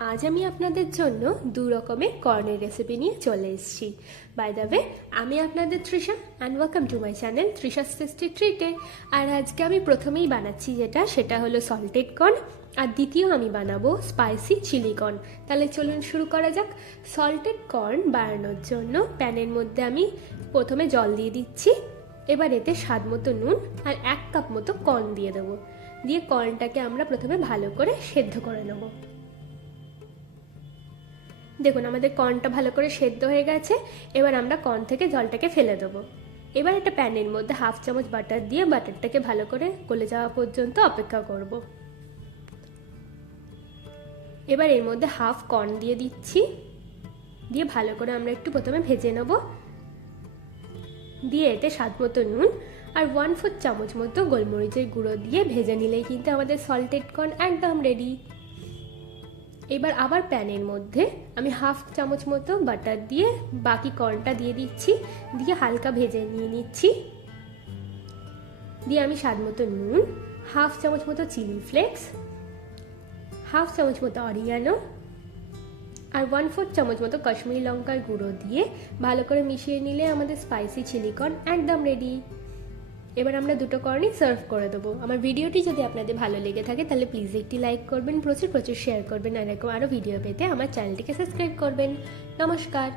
আজ আমি আপনাদের জন্য দু রকমের কর্নের রেসিপি নিয়ে চলে এসেছি। বাই দ্য ওয়ে, আমি আপনাদের Trisha and welcome to my channel Trisha's tasty ট্রিটে। আর আজকে আমি প্রথমেই বানাচ্ছি সেটা হলো সল্টেড কর্ন, আর দ্বিতীয় আমি বানাবো স্পাইসি চিলি কর্ন। তাহলে চলুন শুরু করা যাক। সল্টেড কর্ন বানানোর জন্য প্যানের মধ্যে আমি প্রথমে জল দিয়ে দিচ্ছি। এবার এতে স্বাদ মতো নুন আর 1 কাপ মতো কর্ন দিয়ে দেবো। দিয়ে কর্নটাকে আমরা প্রথমে ভালো করে সেদ্ধ করে নেবো। দেখুন আমাদের কর্নটা ভালো করে সেদ্ধ হয়ে গেছে। এবার আমরা কর্ন থেকে জলটাকে ফেলে দেবো। এবার একটা প্যানের মধ্যে 1/2 চামচ বাটার দিয়ে বাটারটাকে ভালো করে গলে যাওয়া পর্যন্ত অপেক্ষা করব। এবার এর মধ্যে হাফ কর্ন দিয়ে দিচ্ছি, দিয়ে ভালো করে আমরা একটু প্রথমে ভেজে নেব। দিয়ে এতে স্বাদ মতো নুন আর 1/4 চামচ মতো গোলমরিচের গুঁড়ো দিয়ে ভেজে নিলেই কিন্তু আমাদের সল্টেড কর্ন একদম রেডি। এবার আবার প্যানের মধ্যে আমি 1/2 চামচ মতো বাটার দিয়ে বাকি কর্নটা দিয়ে দিচ্ছি, দিয়ে হালকা ভেজে নিয়ে নিচ্ছি। দিয়ে আমি স্বাদ মতো নুন, 1/2 চামচ মতো চিলি ফ্লেক্স, 1/2 চামচ মতো অরিগানো আর 1/4 চামচ মতো কাশ্মীরি লঙ্কার গুঁড়ো দিয়ে ভালো করে মিশিয়ে নিলে আমাদের স্পাইসি চিলি কর্ন একদম রেডি। এবার আমরা দুটো কর্নই সার্ভ করে দেবো। আমার ভিডিওটি যদি আপনাদের ভালো লেগে থাকে তাহলে প্লিজ একটি লাইক করবেন, প্রচুর শেয়ার করবেন, আর এরকম আরও ভিডিও পেতে আমার চ্যানেলটিকে সাবস্ক্রাইব করবেন। নমস্কার।